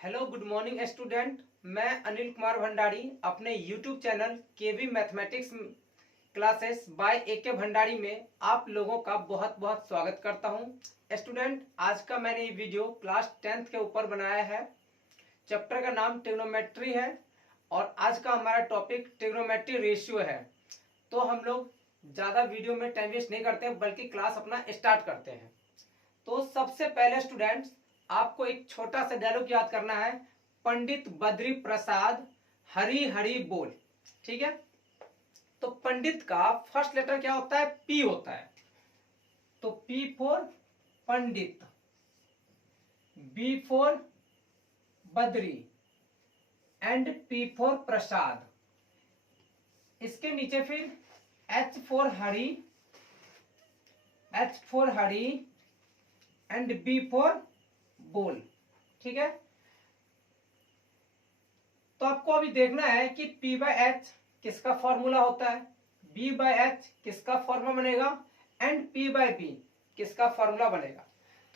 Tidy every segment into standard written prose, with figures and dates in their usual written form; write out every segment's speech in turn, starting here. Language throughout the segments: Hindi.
Hello good morning student. मैं अनिल कुमार भंडारी अपने YouTube channel KV mathematics classes by AK Bhandari में आप लोगों का बहुत बहुत स्वागत करता हूं। स्टूडेंट, आज का मैंने ये वीडियो क्लास 10th के ऊपर बनाया है। चैप्टर का नाम ट्रिग्नोमेट्री है और आज का हमारा टॉपिक ट्रिग्नोमेट्री रेशियो है। तो हम लोग ज़्यादा वीडियो में टाइम वेस्ट नहीं करते बल्कि क्लास अपना स्टार्ट करते हैं। तो सबसे पहले स्टूडेंट्स, आपको एक छोटा सा डायलॉग याद करना है। पंडित बद्री प्रसाद हरी हरी बोल। ठीक है, तो पंडित का फर्स्ट लेटर क्या होता है? पी होता है। तो P for Pandit, B for Badri and P for Prasad. इसके नीचे फिर H for Hari, H for Hari and B for बोल। ठीक है, तो आपको अभी देखना है कि P बाय एच किसका फॉर्मूला होता है, B बाय एच किसका फॉर्मूला बनेगा एंड P बाय बी किसका फॉर्मूला बनेगा।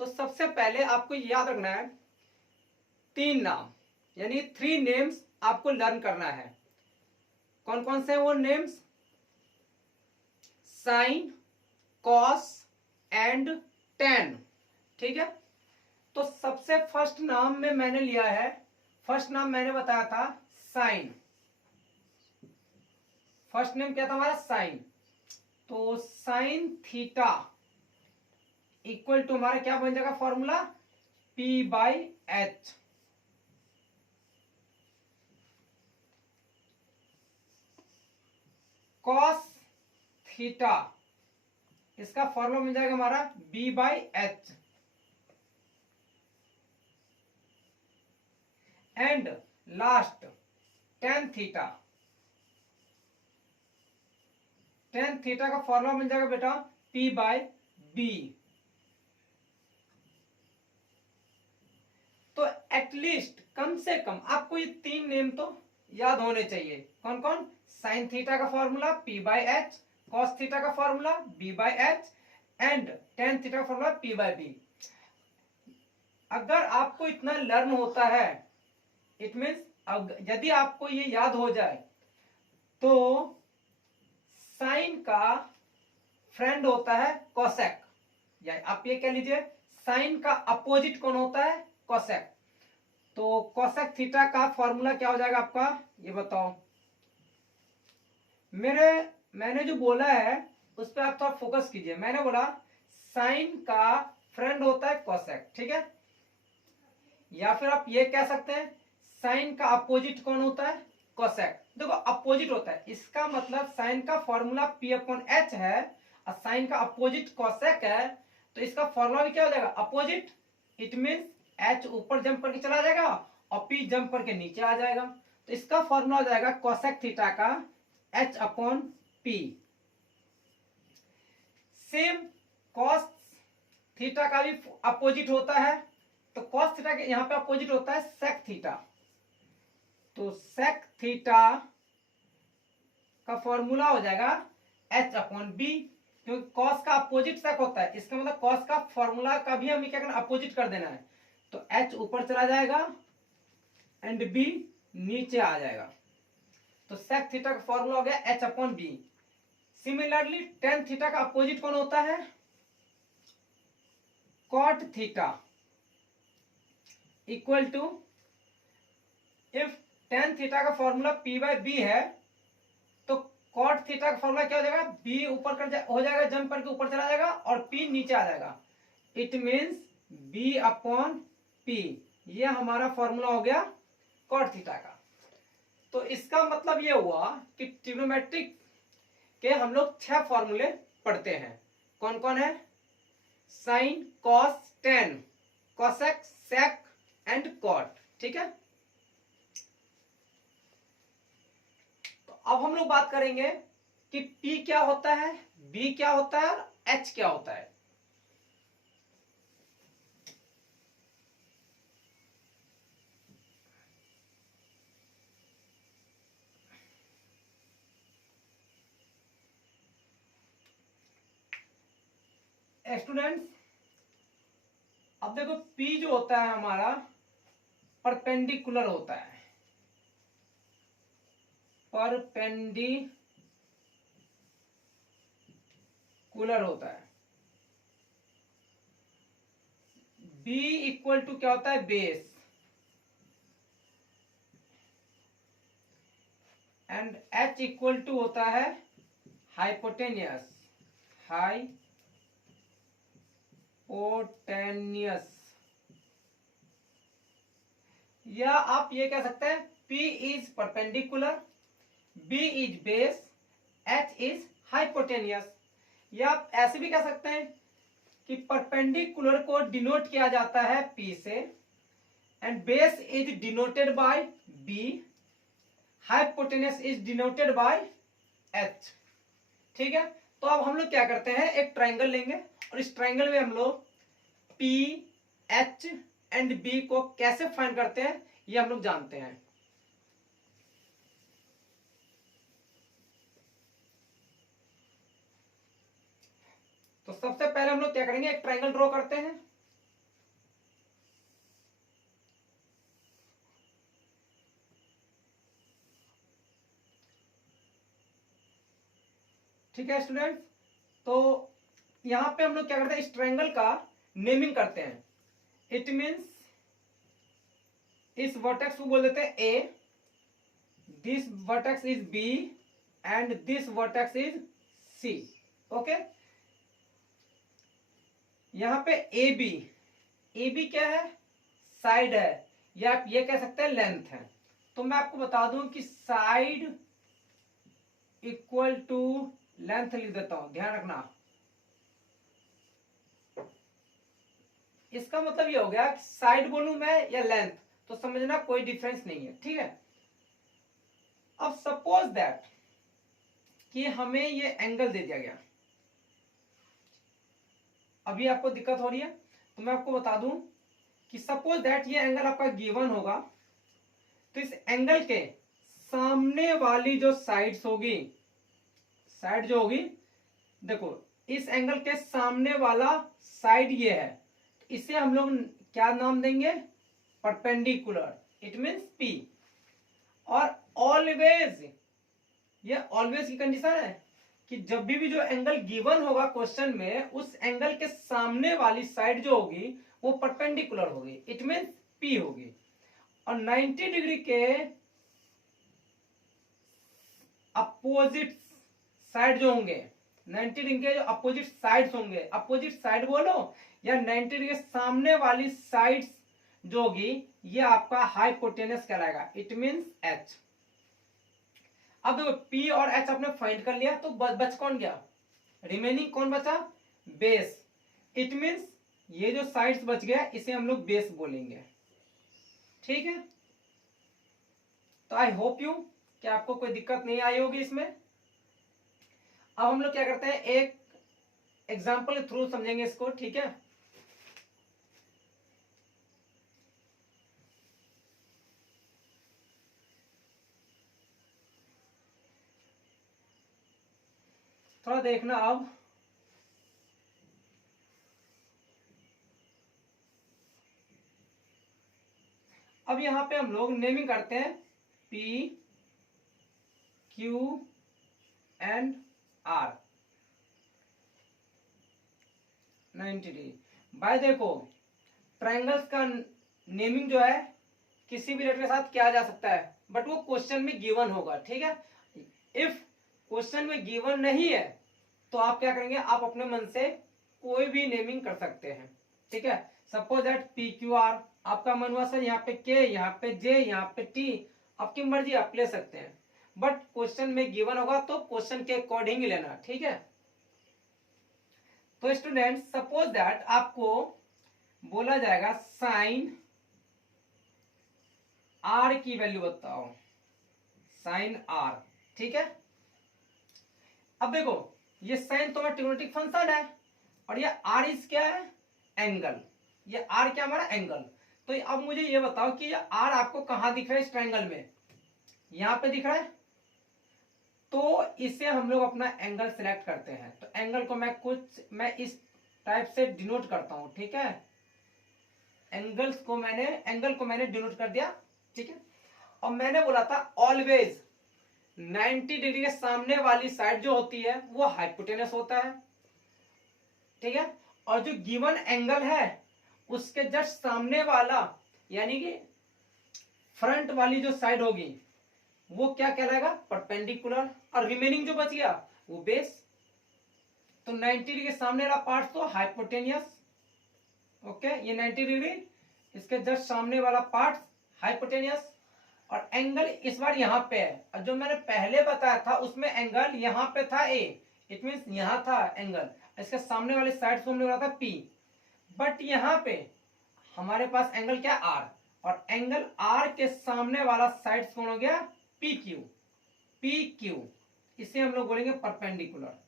तो सबसे पहले आपको याद रखना है तीन नाम, यानी 3 नेम्स आपको लर्न करना है। कौन कौन से वो names? Sine, cos and tan. ठीक है, तो सबसे फर्स्ट नाम में मैंने लिया है, फर्स्ट नाम मैंने बताया था साइन। फर्स्ट नेम क्या था हमारा? साइन। तो साइन थीटा इक्वल टू हमारा क्या बन जाएगा formula? P by H. Cos theta इसका फॉर्मूला बन जाएगा हमारा B by H. And last tan theta, tan theta का फॉर्मूला बन जाएगा बेटा पी बाय बी। तो एटलीस्ट कम से कम आपको ये 3 नेम तो याद होने चाहिए। कौन कौन? साइन थीटा का formula P by H, cos theta का formula B by H and tan theta का फॉर्मूला पी बाय बी। अगर आपको इतना लर्न होता है, इट मीन्स यदि आपको ये याद हो जाए तो साइन का फ्रेंड होता है कोसेक, या आप ये कह लीजिए साइन का अपोजिट कौन होता है? कोसेक। तो कोसेक थीटा का फॉर्मूला क्या हो जाएगा आपका, ये बताओ। मैंने जो बोला है उस पर आप थोड़ा फोकस कीजिए। मैंने बोला साइन का फ्रेंड होता है कोसेक, ठीक है। या फिर आप ये कह सकते हैं साइन का अपोजिट कौन होता है? कोसेक। देखो अपोजिट होता है, इसका मतलब साइन का फॉर्मूला पी अपॉन एच है और साइन का अपोजिट कोसेक है, तो इसका फॉर्मूला भी क्या हो जाएगा? अपोजिट। इट मींस एच ऊपर जंप करके चला जाएगा और पी जंप करके नीचे आ जाएगा। तो इसका फॉर्मूला हो जाएगा कोसेक थीटा का H upon P. Same cos theta का भी अपोजिट होता है, तो कॉस थीटा के यहां पे अपोजिट होता है सेक थीटा। तो सेक थीटा का फॉर्मूला हो जाएगा एच अपॉन बी, क्योंकि कॉस का अपोजिट सेक होता है, इसका मतलब कॉस का फॉर्मूला का भी हमें क्या करना? अपोजिट कर देना है। तो एच ऊपर चला जाएगा एंड बी नीचे आ जाएगा। तो सेक थीटा का फॉर्मूला हो गया H upon B. Similarly tan theta का अपोजिट कौन होता है? Cot theta equal to, if tan theta का फॉर्मूला पी बाय बी है तो कॉट थीटा का फॉर्मूला क्या हो जाएगा? बी ऊपर हो जाएगा, जंप करके ऊपर चला जाएगा और पी नीचे आ जाएगा। It means B upon P, ये हमारा फॉर्मूला हो गया कॉट थीटा का। तो इसका मतलब ये हुआ कि ट्रिग्नोमेट्रिक के हम लोग 6 फॉर्मूले पढ़ते हैं। कौन कौन है? Sine, cos, tan, cosec, sec and cot. ठीक है, तो अब हम लोग बात करेंगे कि P क्या होता है, B क्या होता है और H क्या होता है। स्टूडेंट्स, अब देखो P जो होता है हमारा, परपेंडिकुलर होता है, परपेंडिकुलर होता है। बी इक्वल टू क्या होता है, base, and H equal to होता है हाइपोटेनियस, हाइपोटेनियस। या आप ये कह सकते हैं P is perpendicular, B is base, H is hypotenuse. या आप ऐसे भी कह सकते हैं कि परपेंडिकुलर को डिनोट किया जाता है P से, and base is denoted by B, hypotenuse is denoted by H। ठीक है, तो अब हम लोग क्या करते हैं, एक ट्रायंगल लेंगे और इस ट्रायंगल में हम लोग P, H एंड B को कैसे फाइंड करते हैं ये हम लोग जानते हैं। तो सबसे पहले हम लोग क्या करेंगे, एक ट्रायंगल ड्रॉ करते हैं। ठीक है स्टूडेंट, तो यहां पे हम लोग क्या करते हैं, इस ट्रायंगल का नेमिंग करते हैं। इट मींस इस वर्टेक्स को बोल देते हैं A, this vertex is B and this vertex is C. Okay, यहां पे ए बी क्या है, साइड है, या आप ये कह सकते हैं लेंथ है। तो मैं आपको बता दूं कि साइड इक्वल टू लेंथ लिख देता हूं, ध्यान रखना। इसका मतलब ये हो गया कि साइड बोलूं मैं या लेंथ तो समझना कोई डिफरेंस नहीं है। ठीक है, अब सपोज दैट कि हमें ये एंगल दे दिया गया, अभी आपको दिक्कत हो रही है तो मैं आपको बता दूं कि सपोज दैट ये एंगल आपका गिवन होगा, तो इस एंगल के सामने वाली जो साइड्स होगी, साइड जो होगी, देखो इस एंगल के सामने वाला साइड ये है, तो इसे हम लोग क्या नाम देंगे, परपेंडिकुलर, इट मींस P। और ऑलवेज, ये ऑलवेज की कंडीशन है कि जब भी जो एंगल गिवन होगा क्वेश्चन में, उस एंगल के सामने वाली साइड जो होगी वो परपेंडिकुलर होगी, इट मींस P होगी। और 90 डिग्री के अपोजिट साइड जो होंगे, 90 डिग्री के जो अपोजिट साइड्स होंगे, अपोजिट साइड बोलो या 90 डिग्री के सामने वाली साइड्स जो होगी, ये आपका हाइपोटेनस कहलाएगा, इट मींस H। अब देखो P और H आपने फाइंड कर लिया, तो बच कौन गया, रिमेनिंग कौन बचा, बेस। इट मींस ये जो साइड्स बच गया इसे हम लोग बेस बोलेंगे। ठीक है, तो आई होप यू कि आपको कोई दिक्कत नहीं आई होगी इसमें। अब हम लोग क्या करते हैं, एक एग्जांपल के थ्रू समझेंगे इसको। ठीक है, थोड़ा देखना। अब यहां पे हम लोग नेमिंग करते हैं P, Q and R 90 degree. भाई देखो ट्रायंगल्स का नेमिंग जो है किसी भी लेटर के साथ किया जा सकता है, बट वो क्वेश्चन में गिवन होगा। ठीक है, इफ क्वेश्चन में गिवन नहीं है तो आप क्या करेंगे, आप अपने मन से कोई भी नेमिंग कर सकते हैं। ठीक है, सपोज दैट PQR, आपका मन हुआ सर यहाँ पे K, यहाँ पे J, यहाँ पे T, आपकी मर्जी, आप ले सकते हैं, बट क्वेश्चन में गिवन होगा तो क्वेश्चन के अकॉर्डिंग ही लेना। ठीक है, तो स्टूडेंट सपोज दैट आपको बोला जाएगा साइन R की वैल्यू बताओ, साइन R। ठीक है, अब देखो ये साइन तो ट्रिग्नोमेट्रिक फंक्शन है और ये R इज क्या है, एंगल। ये R क्या हमारा एंगल। तो अब मुझे ये बताओ कि ये R आपको कहां दिख रहा है इस ट्रायंगल में, यहां पे दिख रहा है, तो इसे हम लोग अपना एंगल सिलेक्ट करते हैं। तो एंगल को मैं इस टाइप से डिनोट करता हूं। ठीक है, एंगल को मैंने डिनोट कर दिया, ठीक है। और मैंने बोला था ऑलवेज 90 डिग्री के सामने वाली साइड जो होती है वो हाइपोटेनस होता है, ठीक है। और जो गिवन एंगल है उसके जस्ट सामने वाला यानी कि फ्रंट वाली जो साइड होगी वो क्या कहलाएगा, परपेंडिकुलर। और रिमेनिंग जो बच गया वो बेस। तो 90 डिग्री के सामने वाला पार्ट तो हाइपोटेनियस, ओके, ये 90 डिग्री, इसके जस्ट सामने वाला पार्ट हाइपोटेनियस। और एंगल इस बार यहां पे है, और जो मैंने पहले बताया था उसमें एंगल यहां पे था ए, इट मींस यहां था एंगल, इसके सामने वाले साइड को हमने बोला था पी। बट यहां पे हमारे पास एंगल क्या, आर, और एंगल आर के सामने वाला साइड कौन हो गया, पी क्यू। पी क्यू इसे हम लोग बोलेंगे परपेंडिकुलर।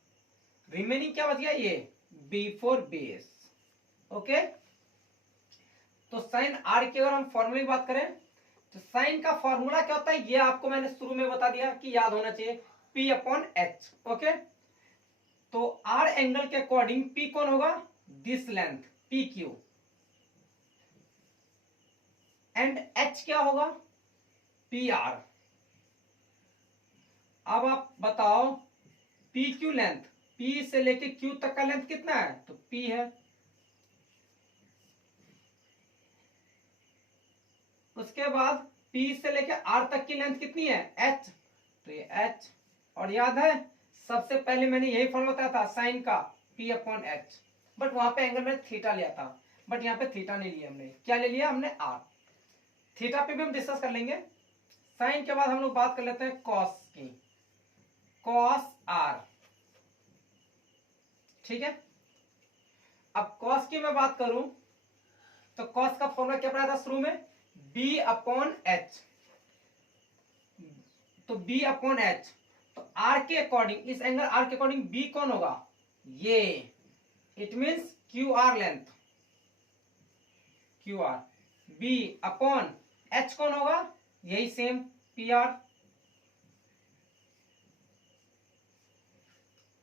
रिमेनिंग क्या बच गया, ये बी फॉर बेस, ओके। तो साइन आर की अगर हम फॉर्मूले की बात करें तो साइन का फॉर्मूला क्या होता है, ये आपको मैंने शुरू में बता दिया कि याद होना चाहिए, P अपॉन एच, ओके। तो आर एंगल के अकॉर्डिंग P कौन होगा, this length P Q, and H क्या होगा, पी आर। अब आप बताओ पी क्यू लेंथ, P से लेके Q तक का लेंथ कितना है, तो P है। उसके बाद P से लेके R तक की लेंथ कितनी है, H, तो ये H। और याद है सबसे पहले मैंने यही फॉर्मूला बताया था साइन का, P अपॉन एच, बट वहां पे एंगल में थीटा लिया था, बट यहाँ पे थीटा नहीं लिया हमने, क्या ले लिया हमने, R। थीटा पे भी हम डिस्कस कर लेंगे। साइन के बाद हम लोग बात कर लेते हैं कॉस की, कॉस R, ठीक है। अब कॉस की मैं बात करूं तो कॉस का फॉर्मूला क्या पढ़ा था शुरू में, B अपॉन एच। तो B अपॉन एच, तो R के अकॉर्डिंग, इस एंगल R के अकॉर्डिंग B कौन होगा, ये, it means QR length, QR। B upon H कौन होगा, यही सेम PR,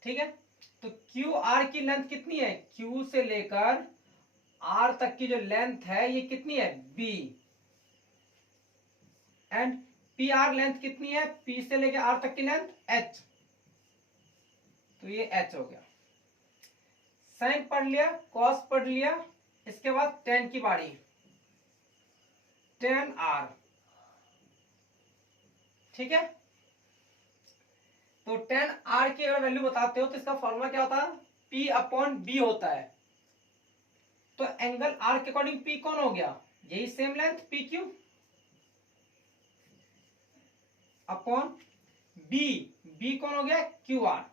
ठीक है। तो QR की लेंथ कितनी है, Q से लेकर R तक की जो लेंथ है ये कितनी है, B, एंड PR लेंथ कितनी है, P से लेकर R तक की लेंथ H, तो ये H हो गया। साइन पढ़ लिया, कॉस पढ़ लिया, इसके बाद टेन की बारी, टेन R, ठीक है। तो टेन R की अगर वैल्यू बताते हो तो इसका फॉर्मूला क्या होता है, P अपॉन B होता है। तो एंगल R के अकॉर्डिंग P कौन हो गया, यही same length P Q, upon B कौन हो गया, क्यू आर।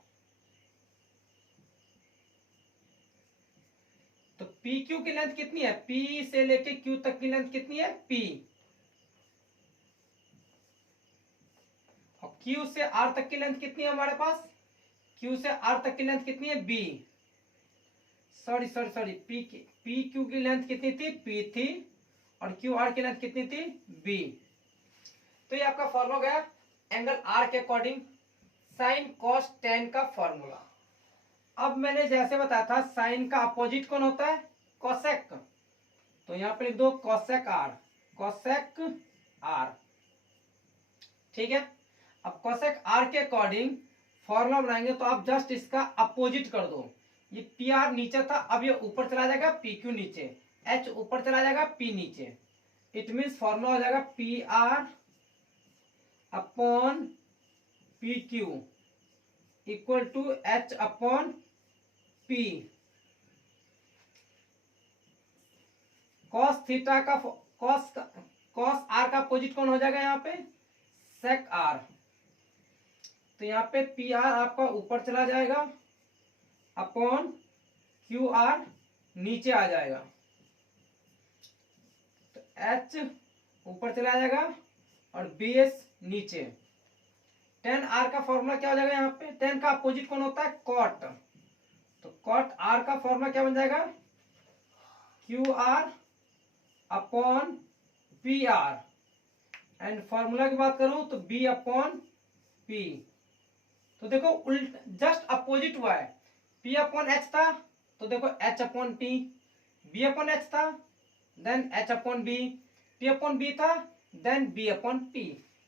तो पी क्यू की लेंथ कितनी है, P से लेके Q तक की लेंथ कितनी है, P, और Q से R तक की लेंथ कितनी है हमारे पास, Q से R तक की लेंथ कितनी है, B, सॉरी पी क्यू की लेंथ कितनी थी, P थी, और क्यू आर की लेंथ कितनी थी, B। तो ये आपका फॉर्मूला गया एंगल R के अकॉर्डिंग साइन कॉस टेन का फॉर्मूला। अब मैंने जैसे बताया था साइन का अपोजिट कौन होता है, कोसेक, तो यहां पे लिख दो कोसेक R, कोसेक R, ठीक है। अब कोसेक R के अकॉर्डिंग फॉर्मूला बनाएंगे तो आप जस्ट इसका अपोजिट कर दो, ये पी आर नीचे था, अब ये ऊपर चला जाएगा, पी क्यू नीचे, एच ऊपर चला जाएगा, पी नीचे, इट मीन्स फॉर्मूला हो जाएगा P R upon P Q equal to H upon P. Cos theta का कॉस आर का अपोजिट कौन हो जाएगा यहाँ पे, सेक आर, तो यहाँ पे पी आर आपका ऊपर चला जाएगा अपॉन क्यू आर नीचे आ जाएगा, तो एच ऊपर चला जाएगा और बी एस नीचे। टेन आर का फॉर्मूला क्या हो जाएगा, यहाँ पे टेन का अपोजिट कौन होता है, कॉट, तो कॉट आर का फॉर्मूला क्या बन जाएगा, Q R upon P R, and formula की बात करूं तो बी अपॉन पी। तो देखो उल्ट जस्ट अपोजिट हुआ है, पी अपॉन एच था तो देखो H upon P, B upon H था then H upon B, P upon B था, देन बी अपॉन पी,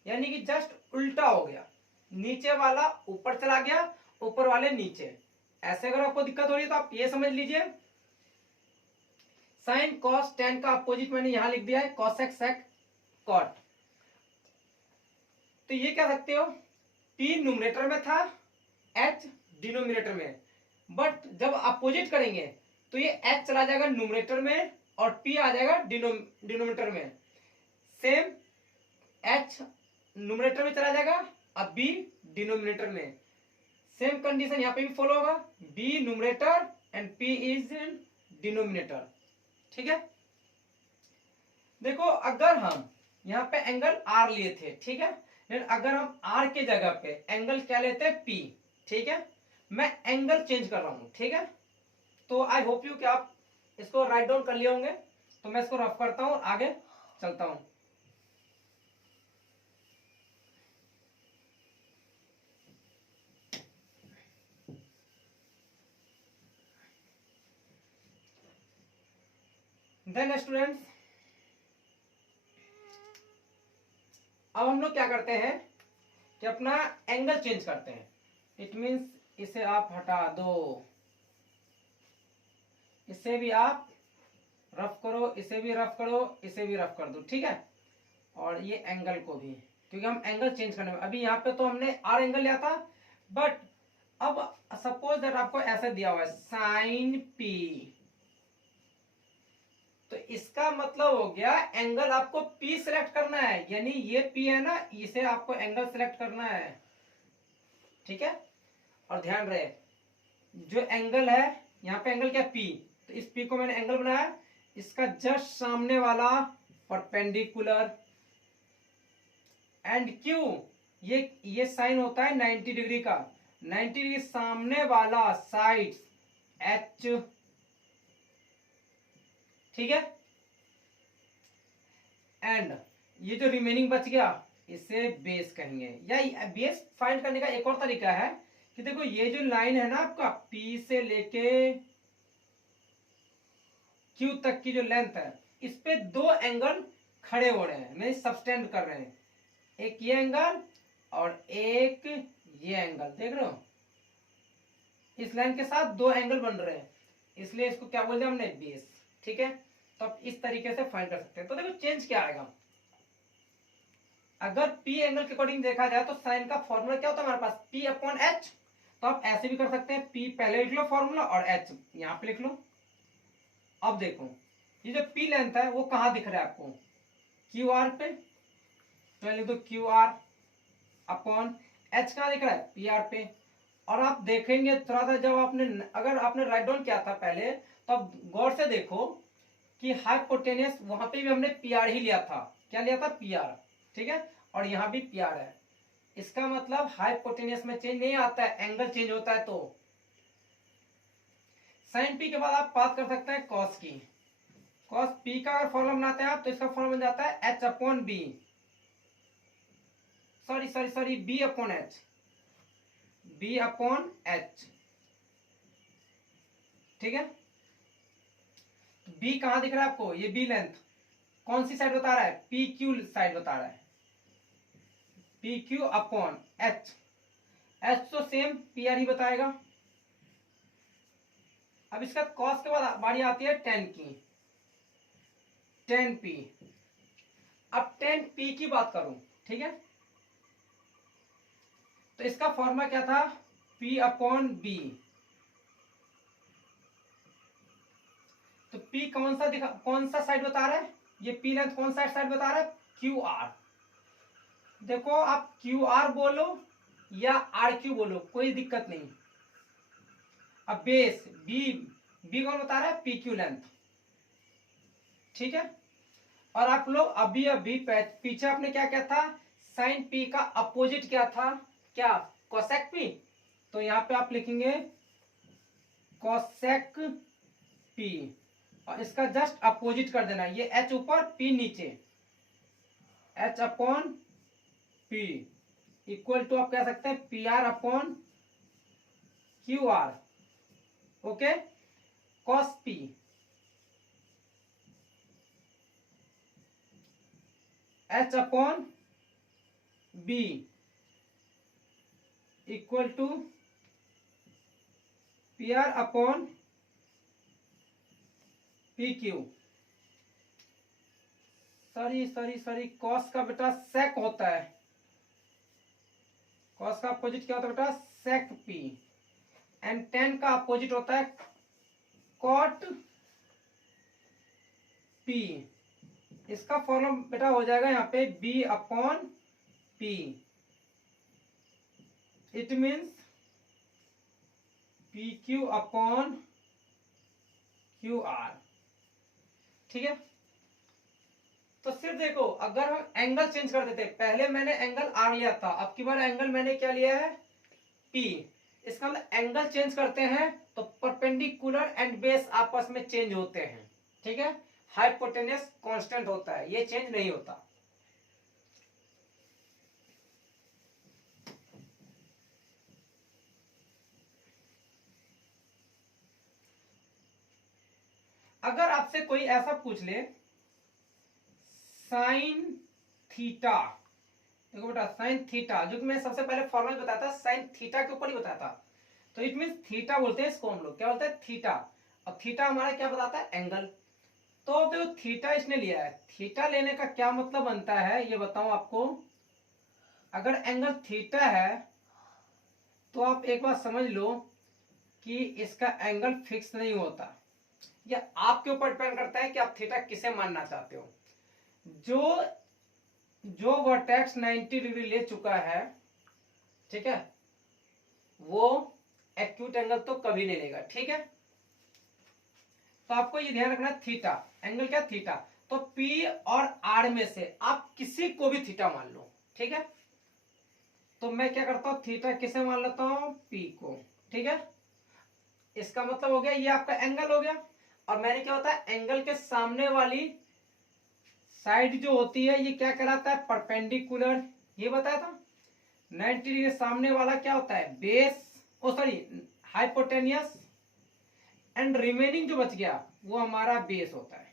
यानी कि जस्ट उल्टा हो गया, नीचे वाला ऊपर चला गया, ऊपर वाले नीचे। ऐसे अगर आपको दिक्कत हो रही है तो आप ये समझ लीजिए, साइन कॉस टेन का अपोजिट मैंने यहां लिख दिया है कॉसेक सेक कॉट। तो ये कह सकते हो पी न्यूमरेटर में था, एच डिनोमिनेटर में, बट जब अपोजिट करेंगे तो ये एच चला जाएगा न्यूमरेटर में और पी आ जाएगा डिनोमिनेटर में। सेम एच न्यूमरेटर में चला जाएगा, अब बी डिनोमिनेटर में। सेम कंडीशन यहां पे भी फॉलो होगा, B numerator and P is in denominator. ठीक है, देखो अगर हम यहाँ पे एंगल आर लिए थे, ठीक है, लेकिन अगर हम आर के जगह पे एंगल क्या लेते हैं पी, ठीक है, मैं एंगल चेंज कर रहा हूं, ठीक है। तो आई होप यू कि आप इसको राइट डाउन कर लिए होंगे। तो मैं इसको रफ करता हूं और आगे चलता हूं। देन स्टूडेंट्स, अब हम लोग क्या करते हैं कि अपना एंगल चेंज करते हैं। इट मीन्स इसे आप हटा दो, इसे भी आप रफ करो, इसे भी रफ करो, इसे भी रफ कर दो, ठीक है, और ये एंगल को भी, क्योंकि हम एंगल चेंज करने में, अभी यहाँ पे तो हमने आर एंगल लिया था, बट अब सपोज दैट आपको ऐसे दिया हुआ है साइन पी, तो इसका मतलब हो गया एंगल आपको पी सिलेक्ट करना है, यानी ये पी है ना, इसे आपको एंगल सिलेक्ट करना है, ठीक है। और ध्यान रहे जो एंगल है यहाँ पे एंगल क्या पी, तो इस पी को मैंने एंगल बनाया, इसका जस्ट सामने वाला परपेंडिकुलर, एंड क्यू, ये साइन होता है 90 डिग्री का, 90 डिग्री सामने वाला साइड एच, ठीक है। एंड ये जो रिमेनिंग बच गया इसे बेस कहेंगे, या बेस फाइंड करने का एक और तरीका है कि देखो ये जो लाइन है ना आपका पी से लेके क्यू तक की जो लेंथ है, इस पे दो एंगल खड़े हो रहे हैं, मीन सबस्टेंड कर रहे हैं, एक ये एंगल और एक ये एंगल, देख रहे हो, इस लाइन के साथ दो एंगल बन रहे हैं, इसलिए इसको क्या बोल दिया हमने बेस, ठीक है। तो आप इस तरीके से फाइंड कर सकते हैं। तो देखो चेंज क्या आएगा, अगर P एंगल के अकॉर्डिंग देखा जाए तो साइन का फॉर्मूला क्या होता है हमारे पास, P अपॉन एच। तो आप ऐसे भी कर सकते हैं, P पहले लिख लो फॉर्मूला और H यहां पे लिख लो। अब देखो ये जो P लेंथ है वो कहां दिख रहा है आपको, QR पे, तो लिख दो QR अपॉन H कहां दिख रहा है, PR पे। और आप देखेंगे थोड़ा सा, जब आपने अगर आपने राइट डाउन किया था पहले, तो आप गौर से देखो कि हाइपोटेनियस वहां पे भी हमने PR ही लिया था, क्या लिया था PR, ठीक है, और यहां भी PR है। इसका मतलब हाइपोटेनियस में चेंज नहीं आता है, एंगल चेंज होता है। तो साइन P के बाद आप बात कर सकते हैं कॉस की, कॉस P का अगर फॉर्मूला बनाते हैं आप तो इसका फॉर्मूला बन जाता है H upon B, sorry B upon H, B upon H, ठीक है। बी कहां दिख रहा है आपको, ये बी लेंथ कौन सी साइड बता रहा है, पी क्यू साइड बता रहा है, P Q upon H, H तो सेम पी आर ही बताएगा। अब इसका कॉस के बाद बारी आती है टेन की, टेन पी। अब टेन पी की बात करूं, ठीक है, तो इसका फॉर्मूला क्या था, P अपॉन बी। तो P कौन सा साइड बता रहा है, ये P लेंथ कौन सा साइड बता रहा है, QR। देखो आप QR बोलो या RQ बोलो कोई दिक्कत नहीं। अब बेस B कौन बता रहा है, PQ लेंथ, ठीक है। और आप लोग अभी पीछे आपने क्या क्या था, साइन P का अपोजिट क्या था, क्या, कोसेक P। तो यहां पे आप लिखेंगे कोसेक P, और इसका जस्ट अपोजिट कर देना, ये H ऊपर P नीचे, H upon P equal to आप कह सकते हैं PR upon QR, okay. Cos P, H upon B equal to P R upon P Q. Sorry cos का बेटा सेक होता है, कॉस का अपोजिट क्या होता है बेटा, सेक पी। एंड टेन का अपोजिट होता है कॉट पी। इसका फॉर्मूला बेटा हो जाएगा यहाँ पे B upon P. It means P Q upon Q R. ठीक है, तो सिर्फ देखो अगर हम एंगल चेंज कर देते, पहले मैंने एंगल आर लिया था, अब की बार एंगल मैंने क्या लिया है, पी। इसका मतलब एंगल चेंज करते हैं तो परपेंडिकुलर एंड बेस आपस में चेंज होते हैं। ठीक है, हाइपोटेन्यूस कांस्टेंट होता है, ये चेंज नहीं होता। अगर आपसे कोई ऐसा पूछ ले साइन थीटा, देखो बेटा साइन थीटा, जो कि मैं सबसे पहले फॉर्मूला बताया था साइन थीटा के ऊपर ही बताया था, तो इट मीन थीटा बोलते हैं इसको हम लोग, क्या बोलते हैं, थीटा। और थीटा हमारा क्या बताता है, एंगल। तो जो थीटा इसने लिया है, थीटा लेने का क्या मतलब बनता है ये बताऊं आपको। अगर एंगल थीटा है तो आप एक बात समझ लो कि इसका एंगल फिक्स नहीं होता, या आपके ऊपर डिपेंड करता है कि आप थीटा किसे मानना चाहते हो। जो वर्टेक्स 90 डिग्री ले चुका है, ठीक है, वो एक्यूट एंगल तो कभी नहीं लेगा। ठीक है, तो आपको ये ध्यान रखना है, थीटा एंगल क्या, थीटा। तो पी और आर में से आप किसी को भी थीटा मान लो। ठीक है, तो मैं क्या करता हूं, थीटा किसे मान लेता हूं, पी को। ठीक है, इसका मतलब हो गया ये आपका एंगल हो गया। और मैंने क्या होता है, एंगल के सामने वाली साइड जो होती है ये क्या कहलाता है, परपेंडिकुलर, ये बताया था। 90 डिग्री सामने वाला क्या होता है, base, oh sorry hypotenuse. And remaining जो बच गया वो हमारा बेस होता है।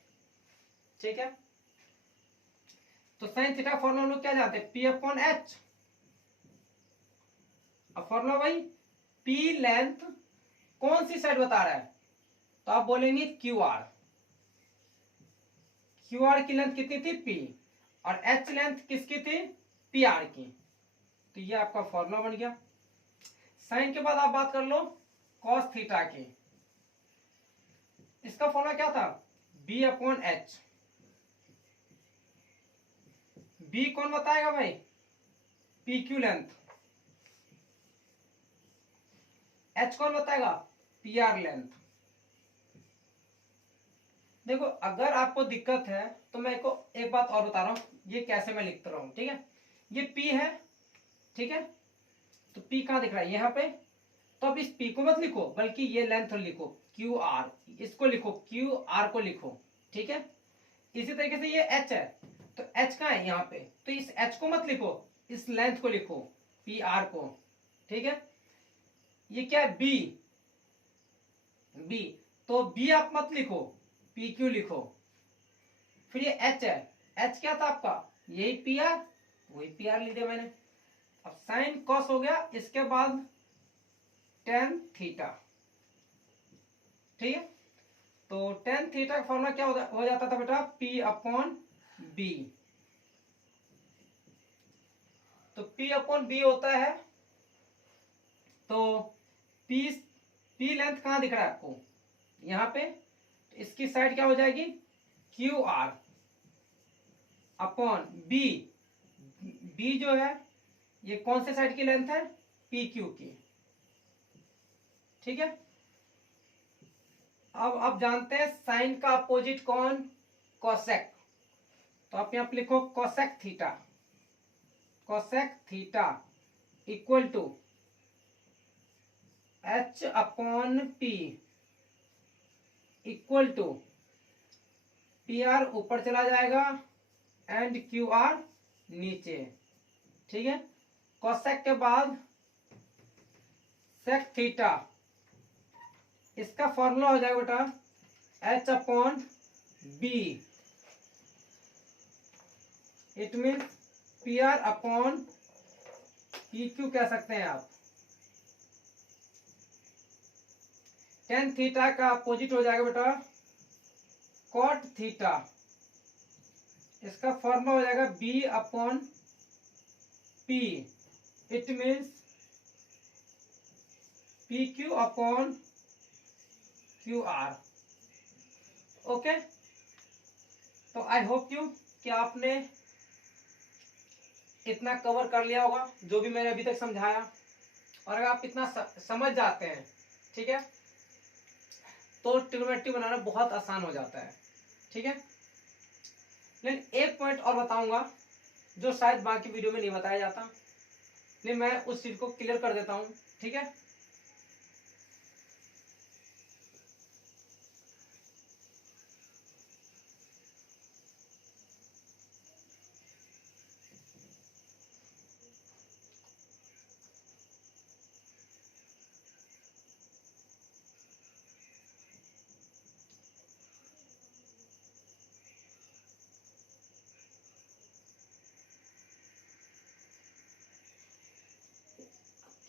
ठीक है, तो साइन थीटा फॉर्मूला हम लोग क्या जानते हैं, पी अपॉन एच। अब फॉर्मूला भाई पी लेंथ कौन सी साइड बता रहा है, तो आप बोलेंगे क्यू आर। क्यू आर की लेंथ कितनी थी, पी, और एच लेंथ किसकी थी, पी आर की। तो ये आपका फॉर्मूला बन गया। साइन के बाद आप बात कर लो कॉस थीटा की। इसका फॉर्मूला क्या था, बी अपॉन एच। बी कौन बताएगा भाई, पी क्यू लेंथ। एच कौन बताएगा, पी आर लेंथ। देखो अगर आपको दिक्कत है तो मैं को एक बात और बता रहा हूं, ये कैसे मैं लिखता रहा हूं। ठीक है, ये पी है, ठीक है, तो पी कहां दिख रहा है, यहां पे। तो अब इस पी को मत लिखो, बल्कि ये लेंथ लिखो क्यू आर, इसको लिखो क्यू आर को लिखो। ठीक है, इसी तरीके से ये एच है, तो एच कहां है, यहाँ पे, तो इस एच को मत लिखो, इस लेंथ को लिखो, पी आर को। ठीक है, ये क्या है, बी, बी, तो बी आप मत लिखो, पी क्यू लिखो। फिर ये एच है, एच क्या था आपका, यही पी आर, वही पी आर लिख दिया मैंने। अब साइन कॉस हो गया, इसके बाद टेन थीटा। ठीक है, तो टेन थीटा का फॉर्मूला क्या हो जाता था बेटा, पी अपॉन बी। तो पी अपॉन बी होता है, तो पी पी लेंथ कहां दिख रहा है आपको, यहां पे, तो इसकी साइड क्या हो जाएगी, Q R upon B. B जो है ये कौन से साइड की लेंथ है, पी क्यू की। ठीक है, अब आप जानते हैं साइन का अपोजिट कौन, कोसेक। तो आप यहां पे लिखो cosec theta. Cosec theta equal to H upon P equal to P R ऊपर चला जाएगा एंड क्यू आर नीचे। ठीक है, कोसेक के बाद सेक थीटा, इसका फॉर्मूला हो जाएगा बेटा H upon B it mean P R upon P Q कह सकते हैं आप। टेन थीटा का अपोजिट हो जाएगा बेटा कॉट थीटा। इसका फॉर्मूला हो जाएगा B upon P. It means P Q upon Q R. Okay, तो आई होप यू कि आपने इतना कवर कर लिया होगा जो भी मैंने अभी तक समझाया। और अगर आप इतना समझ जाते हैं, ठीक है, तो ट्रिग्नोमेट्री बनाना बहुत आसान हो जाता है। ठीक है, लेकिन एक पॉइंट और बताऊंगा जो शायद बाकी वीडियो में नहीं बताया जाता, लेकिन मैं उस चीज को क्लियर कर देता हूं। ठीक है,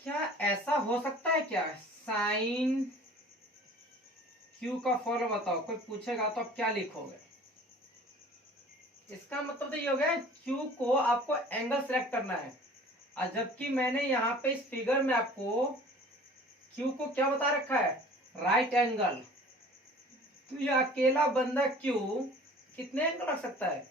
क्या ऐसा हो सकता है क्या साइन क्यू का फॉर्मूला बताओ, कोई पूछेगा तो आप क्या लिखोगे? इसका मतलब तो ये हो गया क्यू को आपको एंगल सेलेक्ट करना है, और जबकि मैंने यहाँ पे इस फिगर में आपको क्यू को क्या बता रखा है, राइट एंगल। तो ये अकेला बंदा क्यू कितने एंगल रख सकता है?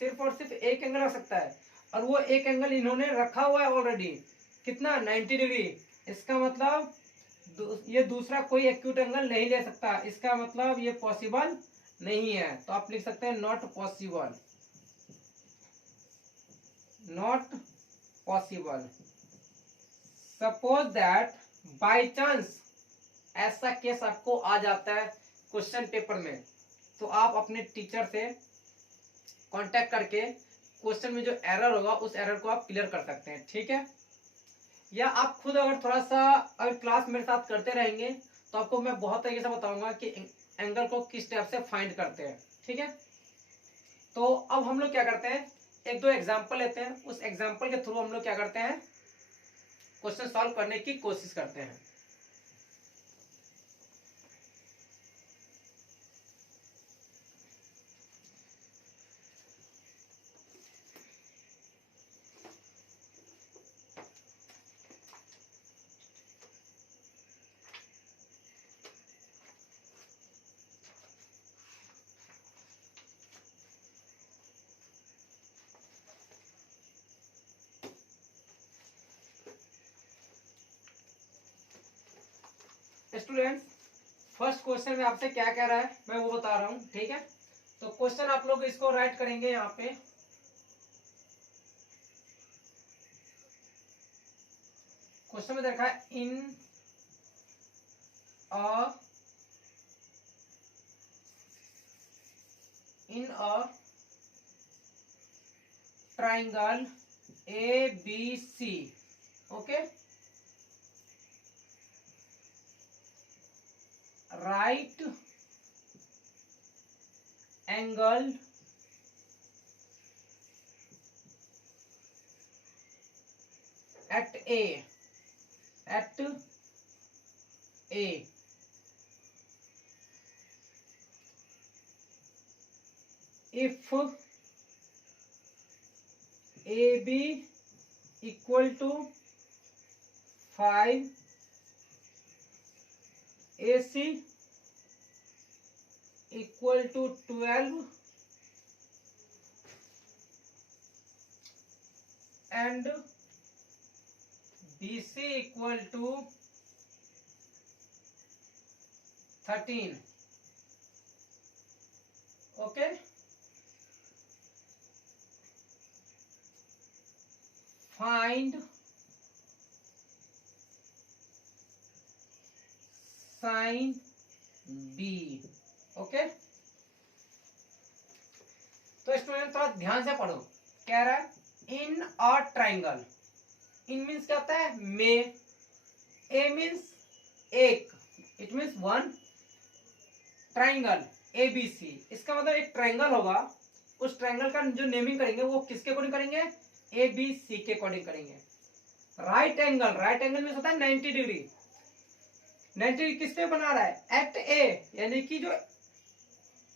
सिर्फ और सिर्फ एक एंगल रख सकता है, और वो एक एंगल इन्होंने रखा हुआ है ऑलरेडी, कितना 90 डिग्री। इसका मतलब ये दूसरा कोई एक्यूट एंगल नहीं ले सकता, इसका मतलब ये पॉसिबल नहीं है। तो आप लिख सकते हैं not possible, not possible. Suppose that by chance ऐसा केस आपको आ जाता है क्वेश्चन पेपर में, तो आप अपने टीचर से कांटेक्ट करके क्वेश्चन में जो एरर होगा उस एरर को आप क्लियर कर सकते हैं। ठीक है, या आप खुद अगर थोड़ा सा अगर क्लास मेरे साथ करते रहेंगे तो आपको मैं बहुत तरीके से बताऊंगा कि एंगल को किस टाइप से फाइंड करते हैं। ठीक है, तो अब हम लोग क्या करते हैं, एक दो एग्जांपल लेते हैं, उस एग्जांपल के थ्रू हम लोग क्या करते हैं, क्वेश्चन सॉल्व करने की कोशिश करते हैं। स्टूडेंट्स, फर्स्ट क्वेश्चन में आपसे क्या कह रहा है मैं वो बता रहा हूं। ठीक है, तो क्वेश्चन आप लोग इसको राइट करेंगे यहाँ पे। क्वेश्चन में देखा है in a triangle ABC, okay, right angle at A if AB equal to 5, AC equal to 12, and BC equal to 13. Okay, find sin B. Okay, तो स्टूडेंट थोड़ा ध्यान से पढ़ो। कह रहा है in a triangle, in means क्या होता है में, ए मीन्स एक, it means one, triangle ABC, इसका मतलब एक ट्राइंगल होगा, उस ट्रायंगल का जो नेमिंग करेंगे वो किसके अकॉर्डिंग करेंगे, ए बी सी के अकॉर्डिंग करेंगे। राइट एंगल में होता है 90 डिग्री। 90 डिग्री किस पे बना रहा है, एट ए, यानी कि जो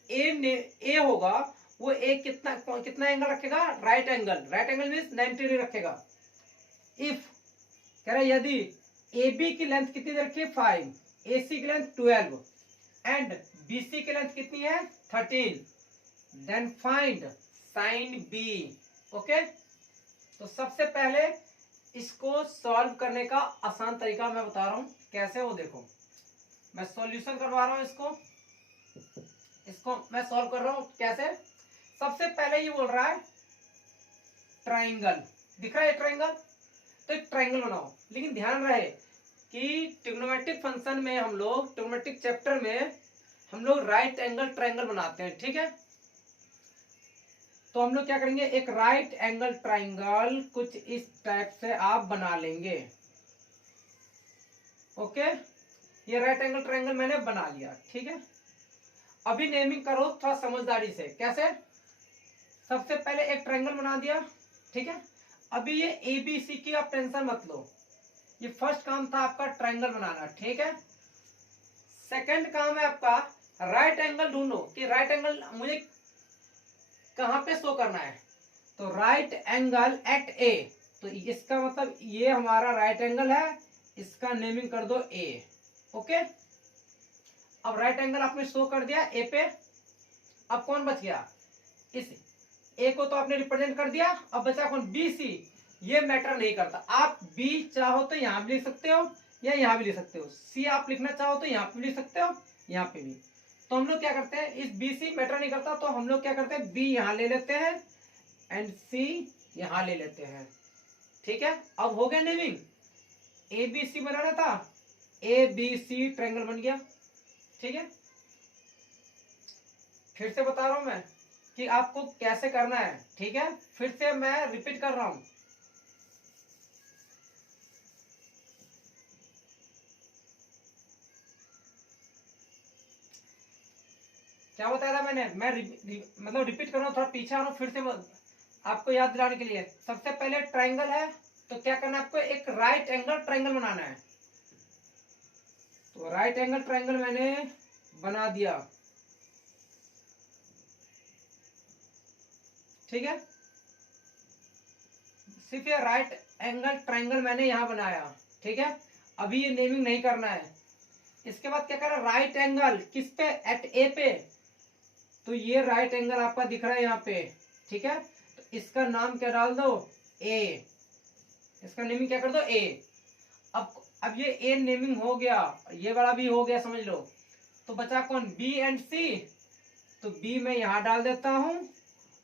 ए होगा वो ए कितना कितना एंगल रखेगा, राइट एंगल मीन्स 90 डिग्री रखेगा। इफ कह रहा है यदि ए बी की लेंथ कितनी दे रखी है 5, ए सी की लेंथ 12 एंड बी सी की लेंथ कितनी है 13, then find sine B. Okay, तो सबसे पहले इसको सॉल्व करने का आसान तरीका मैं बता रहा हूं कैसे, वो देखो मैं सॉल्यूशन करवा रहा हूं, इसको मैं सॉल्व कर रहा हूं कैसे। सबसे पहले ये बोल रहा है ट्राइंगल, दिख रहा है ट्राइंगल, तो एक ट्राइंगल बनाओ। लेकिन ध्यान रहे कि ट्रिग्नोमेट्रिक फंक्शन में हम लोग, ट्रिग्नोमेट्रिक चैप्टर में हम लोग राइट एंगल ट्राइंगल बनाते हैं, ठीक है। तो हम लोग क्या करेंगे, एक राइट एंगल ट्राइंगल कुछ इस टाइप से आप बना लेंगे। ओके, ये राइट एंगल ट्राइंगल मैंने बना लिया, ठीक है। अभी नेमिंग करो थोड़ा समझदारी से, कैसे। सबसे पहले एक ट्रायंगल बना दिया, ठीक है। अभी ये ए बी सी की आप टेंशन मत लो, ये फर्स्ट काम था आपका ट्रायंगल बनाना, ठीक है। सेकंड काम है आपका राइट एंगल ढूंढो कि राइट एंगल मुझे कहां पे शो करना है। तो राइट एंगल एट ए, तो इसका मतलब ये हमारा राइट एंगल है, इसका नेमिंग कर दो ए। ओके, अब राइट एंगल आपने शो कर दिया ए पे। अब कौन बच गया, इस ए को तो आपने रिप्रेजेंट कर दिया, अब बचा कौन, बी सी। ये मैटर नहीं करता, आप बी चाहो तो यहां भी लिख सकते हो या यहां भी लिख सकते हो, सी आप लिखना चाहो तो यहां पे भी लिख सकते हो, यहां पे भी। तो हम लोग क्या करते हैं, इस बी सी मैटर नहीं करता, तो हम लोग क्या करते हैं, बी यहां ले लेते हैं एंड सी यहां ले लेते हैं, ठीक है। अब हो गया नेमिंग, ए बी सी बनाना था, ए बी सी ट्रायंगल बन गया, ठीक है। फिर से बता रहा हूं मैं कि आपको कैसे करना है, ठीक है। फिर से मैं रिपीट कर रहा हूं, क्या बताया था मैंने, मैं मतलब रिपीट कर रहा हूं, थोड़ा पीछे आ रहा हूं, फिर से आपको याद दिलाने के लिए। सबसे पहले ट्रायंगल है, तो क्या करना है आपको, एक राइट एंगल ट्रायंगल बनाना है। तो राइट एंगल ट्रायंगल मैंने बना दिया, ठीक है। सिर्फ ये राइट एंगल ट्रायंगल मैंने यहां बनाया, ठीक है। अभी ये नेमिंग नहीं करना है। इसके बाद क्या करना, राइट एंगल किस पे, एट ए पे। तो ये राइट एंगल आपका दिख रहा है यहाँ पे, ठीक है। तो इसका नाम क्या डाल दो, ए, इसका नेमिंग क्या कर दो, ए। अब ये ए नेमिंग हो गया, ये वाला भी हो गया, समझ लो। तो बचा कौन, बी एंड सी। तो बी मैं यहां डाल देता हूं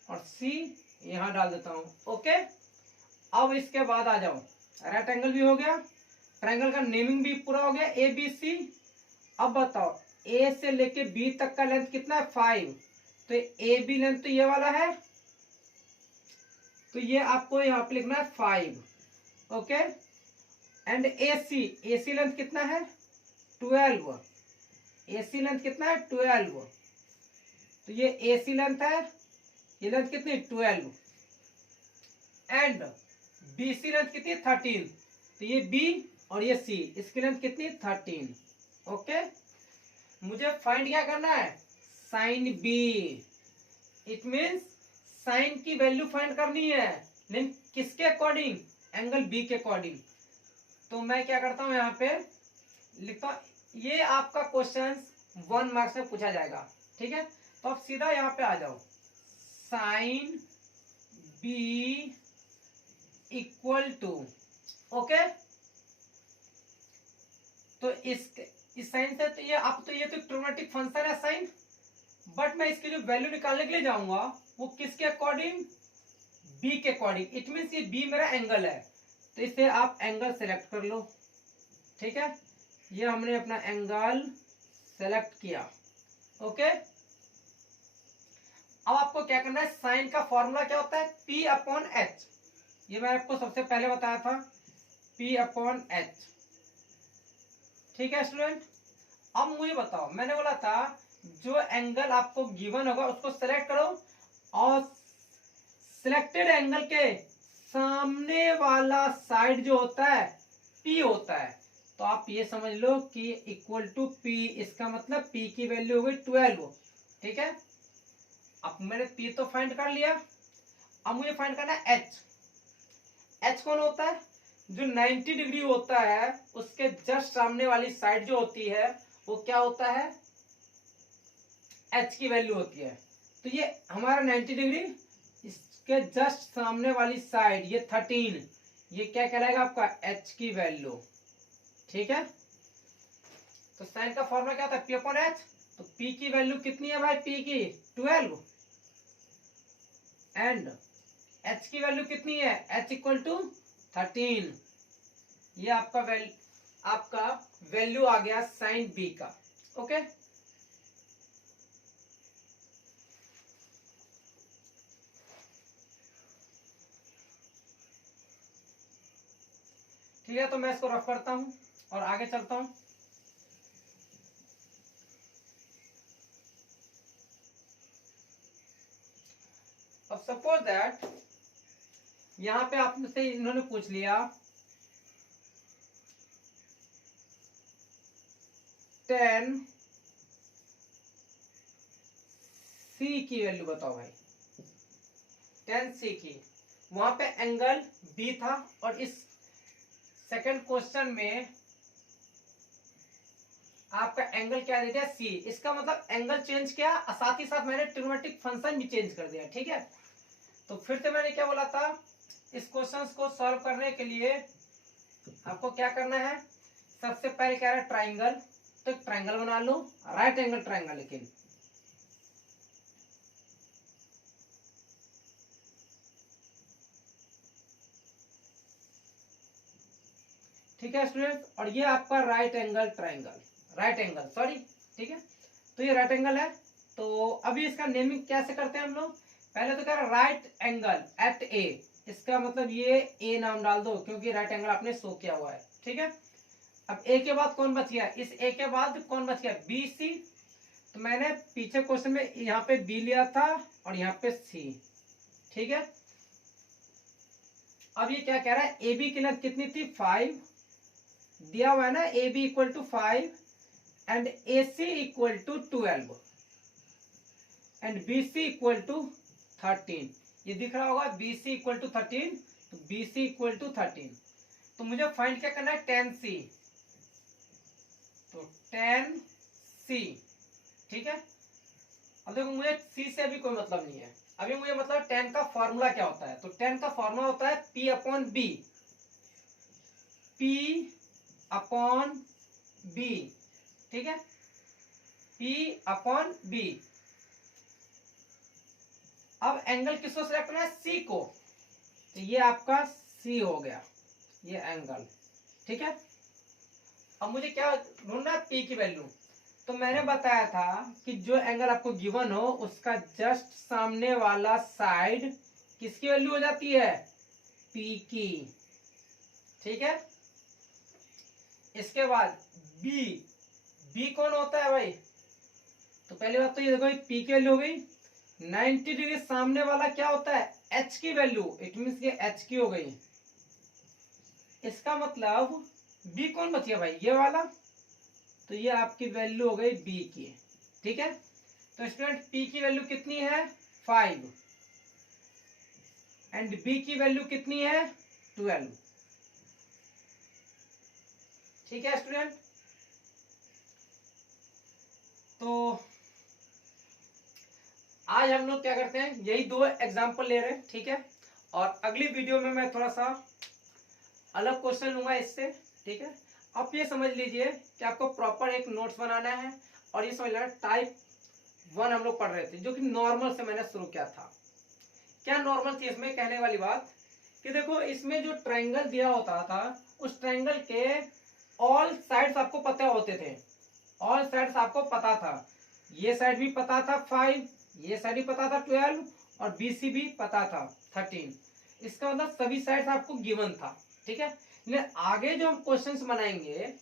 और सी यहां डाल देता हूं। ओके, अब इसके बाद आ जाओ, राइट एंगल भी हो गया, ट्रायंगल का नेमिंग भी पूरा हो गया, ए बी सी। अब बताओ ए से लेके बी तक का लेंथ कितना है, 5। तो ए बी लेंथ तो ये वाला है, तो ये आपको यहाँ पे लिखना है 5। Okay, and A C length कितना है, 12। ए सी लेंथ कितना है, 12। तो ये ए सी लेंथ है, ये लेंथ कितनी, 12। एंड बी सी लेंथ कितनी, 13। तो ये बी और ये सी, इसकी लेंथ कितनी, 13। ओके, मुझे फाइंड क्या करना है, sine B. It means sine की वैल्यू फाइंड करनी है, लेकिन किसके अकॉर्डिंग, एंगल बी के अकॉर्डिंग। तो मैं क्या करता हूं, यहाँ पे लिखता हूं, ये आपका क्वेश्चन 1 मार्क्स में पूछा जाएगा, ठीक है। तो आप सीधा यहाँ पे आ जाओ, sine B equal to, okay. तो इस साइन से तो ये आप, तो ये तो ट्रिग्नोमेट्रिक फंक्शन है साइन, बट मैं इसकी जो वैल्यू निकालने के लिए जाऊंगा वो किसके अकॉर्डिंग, बी के अकॉर्डिंग। इट मीन्स ये बी मेरा एंगल है, तो इसे आप एंगल सेलेक्ट कर लो, ठीक है। ये हमने अपना एंगल सेलेक्ट किया, ओके। अब आपको क्या करना है, साइन का फॉर्मूला क्या होता है, पी अपॉन एच। ये मैं आपको सबसे पहले बताया था, पी अपॉन एच, ठीक है स्टूडेंट। अब मुझे बताओ, मैंने बोला था जो एंगल आपको गिवन होगा उसको सेलेक्ट करो और सिलेक्टेड एंगल के सामने वाला साइड जो होता है P होता है। तो आप ये समझ लो कि इक्वल टू P, इसका मतलब P की वैल्यू हो गई 12। ठीक है, अब मैंने P तो फाइंड कर लिया, अब मुझे फाइंड करना है H। H कौन होता है? जो 90 डिग्री होता है उसके जस्ट सामने वाली साइड जो होती है वो क्या होता है? H की वैल्यू होती है। तो ये हमारा 90 डिग्री, इसके जस्ट सामने वाली साइड ये 13, ये क्या कहलाएगा आपका? H की वैल्यू। ठीक है, तो साइन का फॉर्मूला क्या था? P upon H। तो P की वैल्यू कितनी है भाई? P की 12 एंड H की वैल्यू कितनी है? H equal to 13। ये आपका वैल्यू आ गया साइन B का। ओके, ठीक है, तो मैं इसको रफ करता हूं और आगे चलता हूं। अब सपोज दैट यहां पे आपसे इन्होंने पूछ लिया 10 C की वैल्यू बताओ भाई। 10 C की, वहां पे एंगल B था और इस सेकंड क्वेश्चन में आपका एंगल क्या दे दिया? C। इसका मतलब एंगल चेंज किया, साथ ही साथ मैंने ट्रिग्नोमेट्रिक फंक्शन भी चेंज कर दिया। ठीक है, तो फिर से मैंने क्या बोला था, इस क्वेश्चन को सॉल्व करने के लिए आपको क्या करना है? सबसे पहले क्या है? ट्राइंगल। तो एक ट्राइंगल बना लो, राइट एंगल ट्राइंगल। लेकिन ठीक है स्टूडेंट, और ये आपका right angle triangle, right angle sorry. ठीक है, तो ये राइट एंगल है। तो अभी इसका नेमिंग कैसे करते हैं हम लोग? पहले तो क्या है? राइट एंगल एट ए, इसका मतलब ये ए नाम डाल दो क्योंकि राइट एंगल आपने शो किया हुआ है। ठीक है, अब ए के बाद कौन बच गया? इस ए के बाद कौन बच गया? B C. तो मैंने पीछे क्वेश्चन में यहाँ पे बी लिया था और यहाँ पे सी। ठीक है, अब ये क्या कह रहा है? ए बी की लेंथ कितनी थी? 5 दिया हुआ है ना, A B equal to 5 and A C equal to 12 and B C equal to 13। ये दिख रहा होगा बी सी इक्वल टू 13, तो बी सी इक्वल टू 13। तो मुझे फाइंड क्या करना है? 10 सी। तो 10 सी। ठीक है, अब देखो मुझे सी से अभी कोई मतलब नहीं है, अभी मुझे मतलब 10 का फॉर्मूला क्या होता है? तो 10 का फॉर्मूला होता है P upon B. P upon B. ठीक है, P अपॉन बी। अब एंगल किसको सिलेक्ट करना है? C को। तो ये आपका C हो गया, ये एंगल। ठीक है, अब मुझे क्या ढूंढना है? P की वैल्यू। तो मैंने बताया था कि जो एंगल आपको गिवन हो उसका जस्ट सामने वाला साइड किसकी वैल्यू हो जाती है? P की। ठीक है, इसके बाद B। B कौन होता है भाई? तो पहली बात तो ये देखो P की वैल्यू हो गई 90 डिग्री, सामने वाला क्या होता है? H की वैल्यू। इट मीन्स कि H की हो गई। इसका मतलब B कौन बच गया भाई? ये वाला। तो ये आपकी वैल्यू हो गई B की। ठीक है, तो स्टूडेंट P की वैल्यू कितनी है? 5 एंड B की वैल्यू कितनी है? 12। ठीक है स्टूडेंट, तो आज हम लोग क्या करते हैं? यही 2 एग्जाम्पल ले रहे हैं। ठीक है, और अगली वीडियो में मैं थोड़ा सा अलग क्वेश्चन लूंगा इससे। ठीक है, आप ये समझ लीजिए कि आपको प्रॉपर एक नोट्स बनाना है और ये समझ लेना टाइप 1 हम लोग पढ़ रहे थे जो कि नॉर्मल से मैंने शुरू किया था। क्या नॉर्मल थी इसमें? कहने वाली बात कि देखो इसमें जो ट्रायंगल दिया होता था उस ट्रायंगल के ऑल साइड्स आपको पता होते थे, ऑल साइड्स आपको पता था। ये साइड भी पता था 5, ये साइड भी पता था 12 और बीसी भी पता था 13। इसका मतलब सभी साइड्स आपको गिवन था। ठीक है, लेकिन आगे जो हम क्वेश्चंस बनाएंगे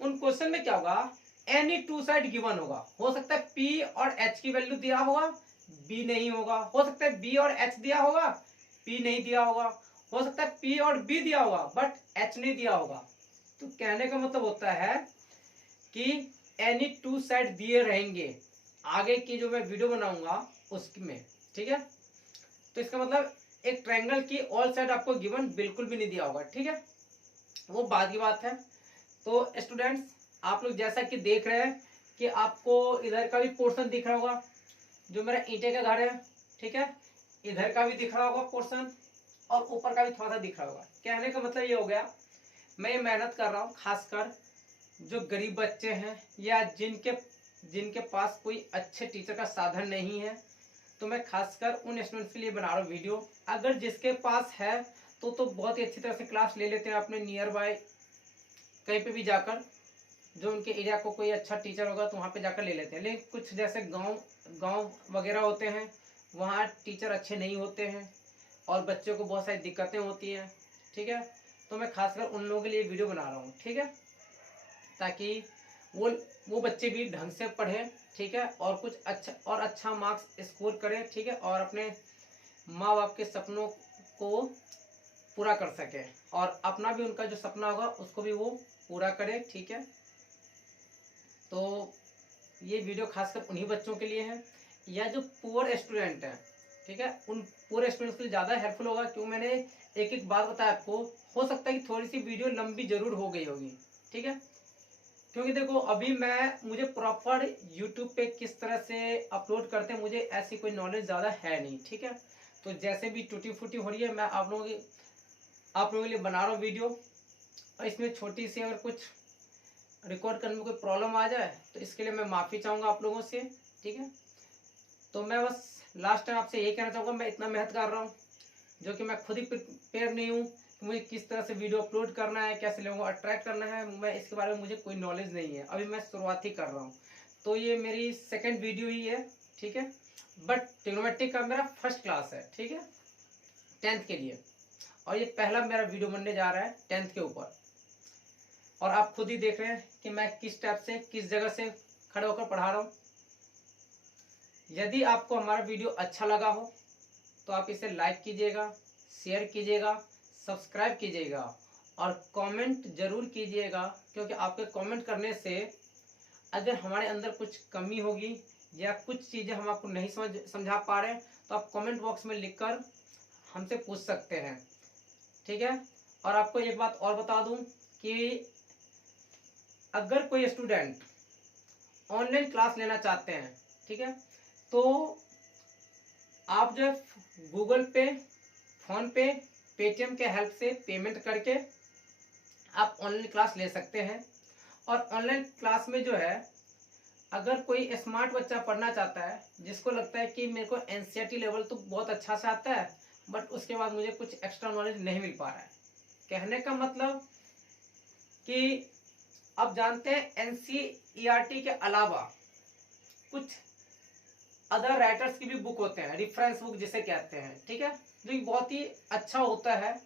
उन क्वेश्चन में क्या होगा? एनी 2 साइड गिवन होगा। हो सकता है P और H की वैल्यू दिया होगा, B नहीं होगा। हो सकता है B और H दिया होगा, P नहीं दिया होगा, हो सकता है P और B दिया होगा बट H नहीं दिया होगा। तो कहने का मतलब होता है कि एनी टू साइड दिए रहेंगे आगे की जो मैं वीडियो बनाऊंगा उसमें, ठीक है। तो इसका मतलब एक ट्रायंगल की ऑल साइड आपको गिवन बिल्कुल भी नहीं दिया होगा, ठीक है, वो बाद की बात है। तो स्टूडेंट्स आप लोग जैसा कि देख रहे हैं कि आपको इधर का भी पोर्शन दिख रहा होगा, जो मेरा ईंटे का घर है, ठीक है, इधर का भी दिख रहा होगा पोर्शन और ऊपर का भी थोड़ा सा दिख रहा होगा। कहने का मतलब ये हो गया मैं ये मेहनत कर रहा हूँ खासकर जो गरीब बच्चे हैं या जिनके पास कोई अच्छे टीचर का साधन नहीं है, तो मैं खासकर उन स्टूडेंट्स के लिए बना रहा हूँ वीडियो। अगर जिसके पास है तो बहुत ही अच्छी तरह से क्लास ले लेते हैं अपने नियर बाय कहीं पे भी जाकर, जो उनके एरिया को कोई अच्छा टीचर होगा तो वहाँ पे जाकर ले लेते हैं। लेकिन कुछ जैसे गांव वगैरह होते हैं वहाँ टीचर अच्छे नहीं होते हैं और बच्चों को बहुत सारी दिक्कतें होती हैं, ठीक है। तो मैं खासकर उन लोगों के लिए वीडियो बना रहा हूँ, ठीक है, ताकि वो बच्चे भी ढंग से पढ़ें, ठीक है, और कुछ अच्छा मार्क्स स्कोर करें, ठीक है, और अपने माँ बाप के सपनों को पूरा कर सके और अपना भी उनका जो सपना होगा उसको भी वो पूरा करे, ठीक है। तो ये वीडियो खासकर उन्हीं बच्चों के लिए है या जो पुअर स्टूडेंट हैं, ठीक है, उन पुअर स्टूडेंट्स के लिए ज़्यादा हेल्पफुल होगा। क्यों मैंने एक एक बात बताया आपको, हो सकता है कि थोड़ी सी वीडियो लंबी जरूर हो गई होगी, ठीक है, क्योंकि देखो अभी मुझे प्रॉपर यूट्यूब पे किस तरह से अपलोड करते हैं मुझे ऐसी कोई नॉलेज ज़्यादा है नहीं, ठीक है। तो जैसे भी टूटी फूटी हो रही है मैं आप लोगों के लिए बना रहा हूँ वीडियो, और इसमें छोटी सी अगर कुछ रिकॉर्ड करने में कोई प्रॉब्लम आ जाए तो इसके लिए मैं माफ़ी चाहूँगा आप लोगों से, ठीक है। तो मैं बस लास्ट टाइम आपसे यही कहना चाहूँगा, मैं इतना मेहनत कर रहा हूँ जो कि मैं खुद ही प्रिपेयर नहीं हूँ कि मुझे किस तरह से वीडियो अपलोड करना है, कैसे लोगों को अट्रैक्ट करना है, मैं इसके बारे में मुझे कोई नॉलेज नहीं है, अभी मैं शुरुआत ही कर रहा हूँ। तो ये मेरी सेकेंड वीडियो ही है, ठीक है, बट ट्रिग्नोमेट्री का मेरा फर्स्ट क्लास है, ठीक है, 10th के लिए, और ये पहला मेरा वीडियो बनने जा रहा है 10th के ऊपर। और आप खुद ही देख रहे हैं कि मैं किस टाइप से किस जगह से खड़े होकर पढ़ा रहा हूँ। यदि आपको हमारा वीडियो अच्छा लगा हो तो आप इसे लाइक कीजिएगा, शेयर कीजिएगा, सब्सक्राइब कीजिएगा और कमेंट जरूर कीजिएगा, क्योंकि आपके कमेंट करने से अगर हमारे अंदर कुछ कमी होगी या कुछ चीज़ें हम आपको नहीं समझा पा रहे हैं तो आप कमेंट बॉक्स में लिखकर हमसे पूछ सकते हैं, ठीक है। और आपको एक बात और बता दूं कि अगर कोई स्टूडेंट ऑनलाइन क्लास लेना चाहते हैं, ठीक है, तो आप जो गूगल पे, फोन पे, पेटीएम के हेल्प से पेमेंट करके आप ऑनलाइन क्लास ले सकते हैं। और ऑनलाइन क्लास में जो है अगर कोई स्मार्ट बच्चा पढ़ना चाहता है जिसको लगता है कि मेरे को एनसीईआरटी लेवल तो बहुत अच्छा से आता है बट उसके बाद मुझे कुछ एक्स्ट्रा नॉलेज नहीं मिल पा रहा है, कहने का मतलब कि अब जानते हैं एनसीईआरटी के अलावा कुछ अदर राइटर्स की भी बुक होते हैं, रेफरेंस बुक जिसे कहते हैं, ठीक है, जो बहुत ही अच्छा होता है।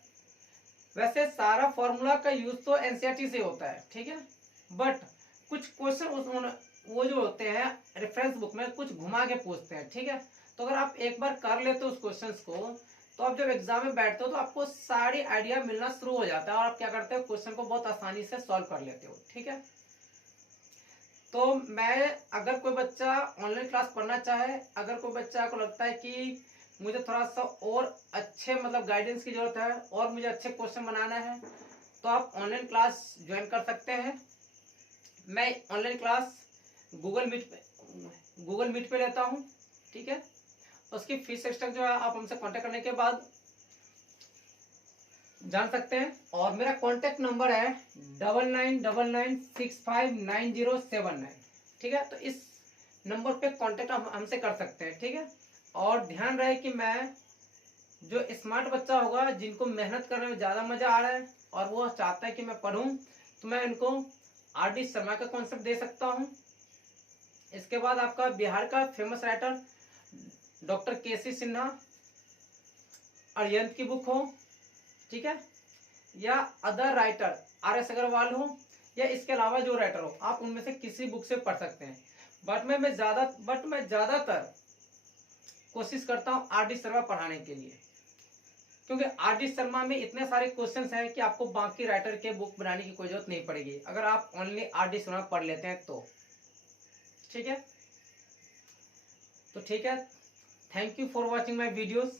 वैसे सारा फॉर्मूला का यूज तो एनसीईआरटी से होता है, ठीक है, बट कुछ क्वेश्चन वो जो होते हैं रेफरेंस बुक में कुछ घुमा के पूछते हैं, ठीक है। तो अगर आप एक बार कर लेते हो उस क्वेश्चन को तो आप जब एग्जाम में बैठते हो तो आपको सारी आइडिया मिलना शुरू हो जाता है और आप क्या करते हो क्वेश्चन को बहुत आसानी से सॉल्व कर लेते हो, ठीक है। तो मैं अगर कोई बच्चा ऑनलाइन क्लास पढ़ना चाहे, अगर कोई बच्चा को लगता है कि मुझे थोड़ा सा और अच्छे मतलब गाइडेंस की जरूरत है और मुझे अच्छे क्वेश्चन बनाना है तो आप ऑनलाइन क्लास ज्वाइन कर सकते हैं। मैं ऑनलाइन क्लास गूगल मीट पे लेता हूँ, ठीक है। उसकी फीस स्ट्रक्चर जो है आप हमसे कांटेक्ट करने के बाद जान सकते हैं। और मेरा कांटेक्ट नंबर है 9999659079, ठीक है। तो इस नंबर पे कांटेक्ट आप हमसे कर सकते हैं, ठीक है। और ध्यान रहे कि मैं जो स्मार्ट बच्चा होगा जिनको मेहनत करने में ज़्यादा मज़ा आ रहा है और वो चाहता है कि मैं पढूं तो मैं उनको आर.डी. शर्मा का कॉन्सेप्ट दे सकता हूं। इसके बाद आपका बिहार का famous writer doctor KC. Sinha, Arihant की बुक हो, ठीक है, या अदर राइटर आर.एस. अग्रवाल हो या इसके अलावा जो राइटर हो आप उनमें से किसी बुक से पढ़ सकते हैं। बट मैं ज़्यादातर कोशिश करता हूँ आर.डी. शर्मा पढ़ाने के लिए, क्योंकि आर डी शर्मा में इतने सारे क्वेश्चंस हैं कि आपको बाकी राइटर के बुक बनाने की कोई जरूरत नहीं पड़ेगी अगर आप ओनली आर डी शर्मा पढ़ लेते हैं तो। ठीक है, तो ठीक है, thank you for watching my videos.